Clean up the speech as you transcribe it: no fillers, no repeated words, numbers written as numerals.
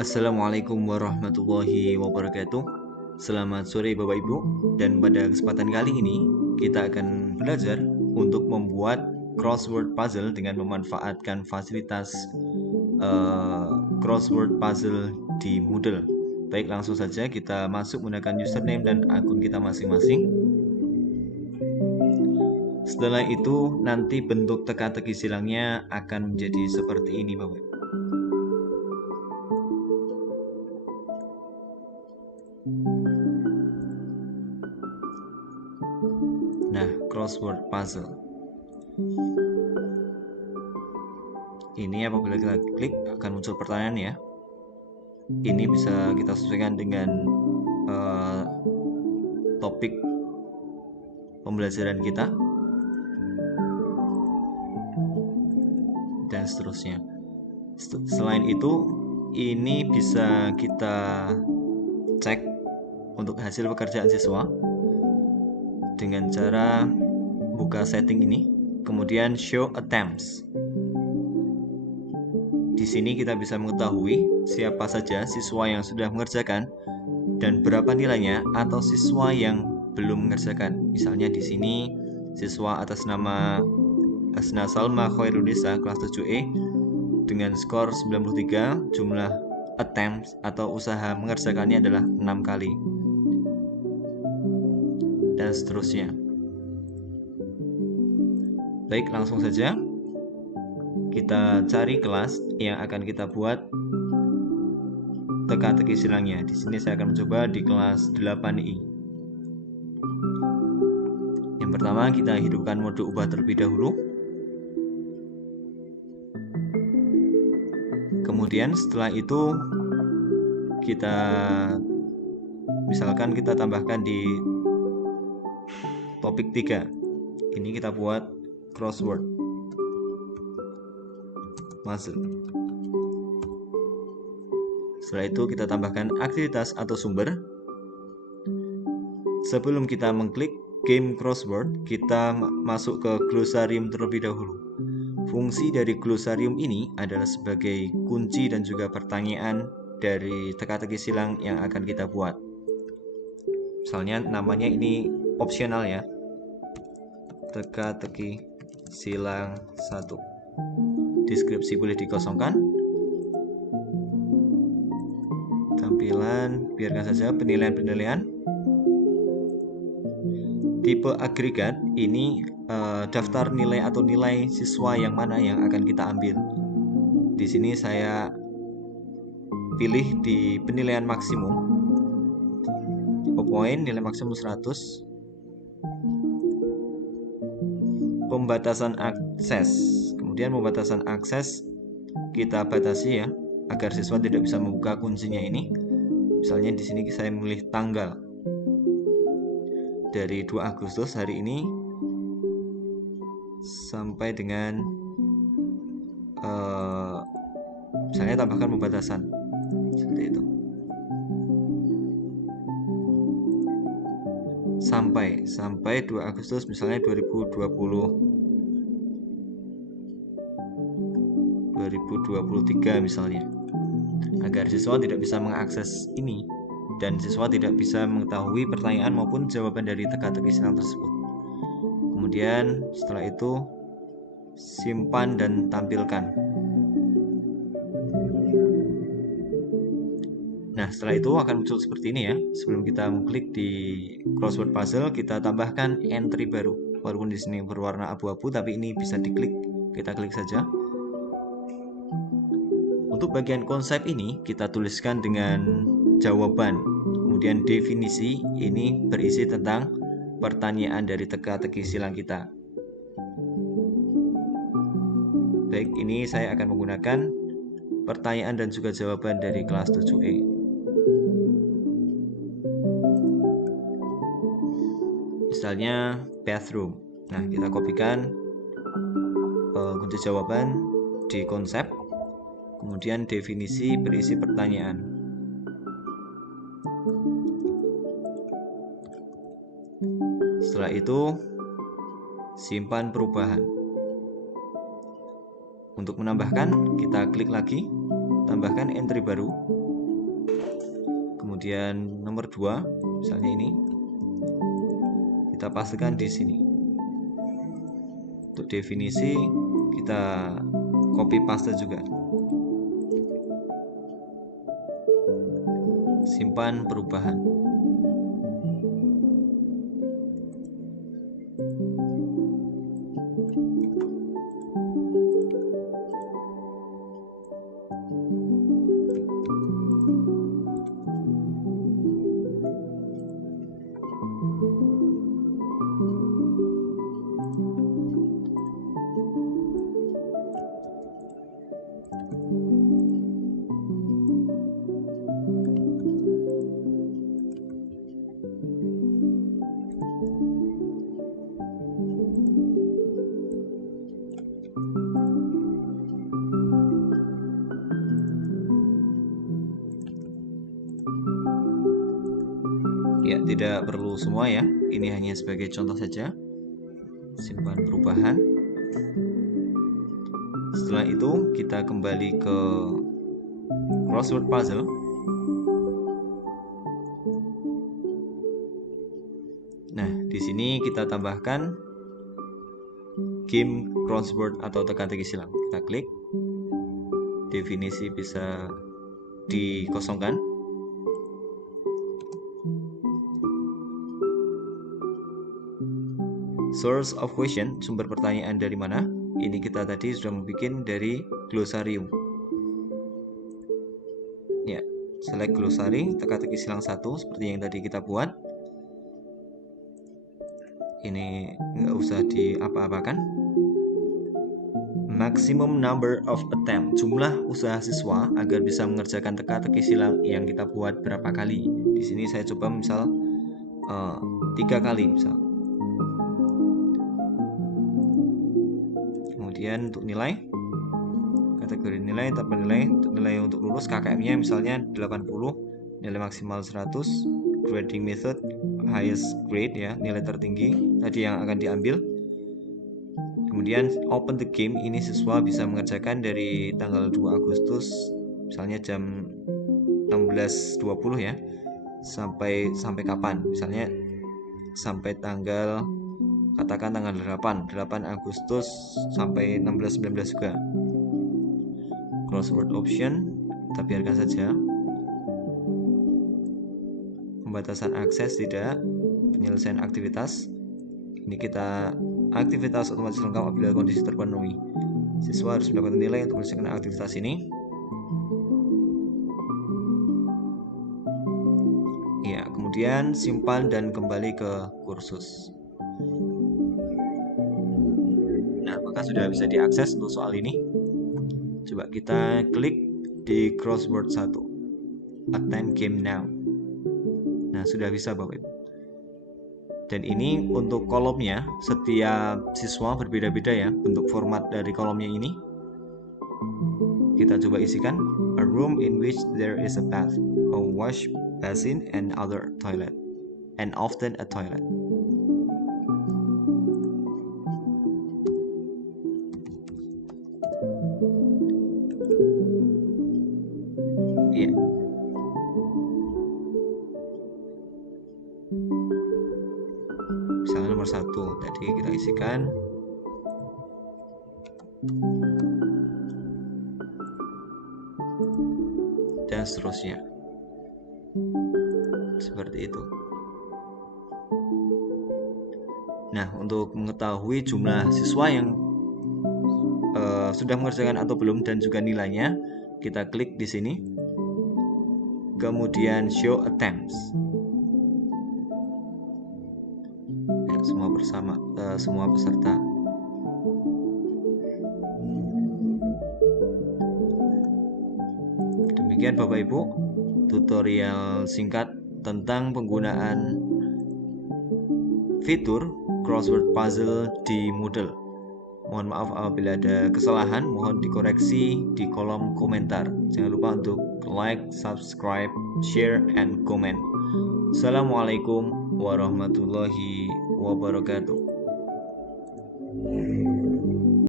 Assalamualaikum warahmatullahi wabarakatuh. Selamat sore Bapak Ibu. Dan pada kesempatan kali ini kita akan belajar untuk membuat crossword puzzle dengan memanfaatkan fasilitas crossword puzzle di Moodle. Baik, langsung saja kita masuk menggunakan username dan akun kita masing-masing. Setelah itu nanti bentuk teka-teki silangnya akan menjadi seperti ini Bapak Ibu. Nah, crossword puzzle ini apabila kita klik akan muncul pertanyaan ya. Ini bisa kita sesuaikan dengan topik pembelajaran kita dan seterusnya. Selain itu, ini bisa kita cek untuk hasil pekerjaan siswa dengan cara buka setting ini, kemudian show attempts. Di sini kita bisa mengetahui siapa saja siswa yang sudah mengerjakan dan berapa nilainya, atau siswa yang belum mengerjakan. Misalnya di sini siswa atas nama Hasna Salma Khairunisa kelas 7E dengan skor 93, jumlah attempts atau usaha mengerjakannya adalah 6 kali. Dan seterusnya. Baik, langsung saja kita cari kelas yang akan kita buat teka-teki silangnya. Di sini saya akan mencoba di kelas 8I. Yang pertama kita hidupkan mode ubah terlebih dahulu. Kemudian setelah itu kita misalkan kita tambahkan di topik 3. Ini kita buat crossword puzzle. Setelah itu kita tambahkan aktivitas atau sumber. Sebelum kita mengklik game crossword, kita masuk ke glosarium terlebih dahulu. Fungsi dari glosarium ini adalah sebagai kunci dan juga pertanyaan dari teka-teki silang yang akan kita buat. Misalnya namanya ini opsional ya, teka-teki silang 1. Deskripsi boleh dikosongkan. Tampilan biarkan saja. Penilaian-penilaian. Tipe agregat ini daftar nilai atau nilai siswa yang mana yang akan kita ambil. Di sini saya pilih di penilaian maksimum. Tipe poin nilai maksimum 100. Pembatasan akses. Kemudian pembatasan akses kita batasi ya, agar siswa tidak bisa membuka kuncinya ini. Misalnya di sini saya memilih tanggal dari 2 Agustus hari ini sampai dengan misalnya tambahkan pembatasan seperti itu. Sampai 2 Agustus misalnya 2023 misalnya, agar siswa tidak bisa mengakses ini dan siswa tidak bisa mengetahui pertanyaan maupun jawaban dari teka-teki silang tersebut. Kemudian setelah itu simpan dan tampilkan. Nah, setelah itu akan muncul seperti ini ya. Sebelum kita mengklik di crossword puzzle, kita tambahkan entry baru. Walaupun di sini berwarna abu-abu, tapi ini bisa diklik. Kita klik saja. Untuk bagian konsep ini kita tuliskan dengan jawaban. Kemudian definisi ini berisi tentang pertanyaan dari teka-teki silang kita. Baik, ini saya akan menggunakan pertanyaan dan juga jawaban dari kelas 7E. Misalnya bathroom. Nah, kita kopikan kunci jawaban di konsep, kemudian definisi berisi pertanyaan. Setelah itu simpan perubahan. Untuk menambahkan kita klik lagi, tambahkan entry baru. kemudian nomor 2 misalnya ini kita pastikan di sini. Untuk definisi kita copy paste juga. Simpan perubahan. Ya, tidak perlu semua ya. Ini hanya sebagai contoh saja. Simpan perubahan. Setelah itu kita kembali ke crossword puzzle. Nah, di sini kita tambahkan game crossword atau teka-teki silang. Kita klik. Definisi bisa dikosongkan. Source of question, sumber pertanyaan dari mana? Ini kita tadi sudah membuat dari glosarium. Ya, select glossary, teka-teki silang 1 seperti yang tadi kita buat. Ini nggak usah diapa-apakan. Maximum number of attempt, jumlah usaha siswa agar bisa mengerjakan teka-teki silang yang kita buat berapa kali. Di sini saya coba misal 3 kali misal. Kemudian untuk nilai, kategori nilai tanpa nilai, untuk nilai untuk lulus KKM-nya misalnya 80, nilai maksimal 100, grading method highest grade ya, nilai tertinggi tadi yang akan diambil. Kemudian open the game, ini siswa bisa mengerjakan dari tanggal 2 Agustus misalnya jam 16.20 ya, sampai kapan, misalnya sampai tanggal, katakan tanggal 8 Agustus sampai 16.19 juga. Crossword option kita biarkan saja. Pembatasan akses tidak. Penyelesaian aktivitas, ini kita aktivitas otomatis lengkap apabila kondisi terpenuhi. Siswa harus mendapatkan nilai untuk menyelesaikan aktivitas ini. Ya, kemudian simpan dan kembali ke kursus. Nah, maka sudah bisa diakses untuk soal ini. Coba kita klik di crossword 1. Attempt game now. Nah, sudah bisa Bapak Ibu. Dan ini untuk kolomnya, setiap siswa berbeda-beda ya bentuk format dari kolomnya ini. Kita coba isikan. A room in which there is a bath, a wash basin and other toilet, and often a toilet. Ya. Misalnya nomor 1 tadi kita isikan. Dan seterusnya. Seperti itu. Nah, untuk mengetahui jumlah siswa yang sudah mengerjakan atau belum dan juga nilainya, kita klik di sini. Kemudian show attempts. Ya, semua peserta. Demikian Bapak Ibu, tutorial singkat tentang penggunaan fitur crossword puzzle di Moodle. Mohon maaf apabila ada kesalahan, mohon dikoreksi di kolom komentar. Jangan lupa untuk like, subscribe, share, and comment. Assalamualaikum warahmatullahi wabarakatuh.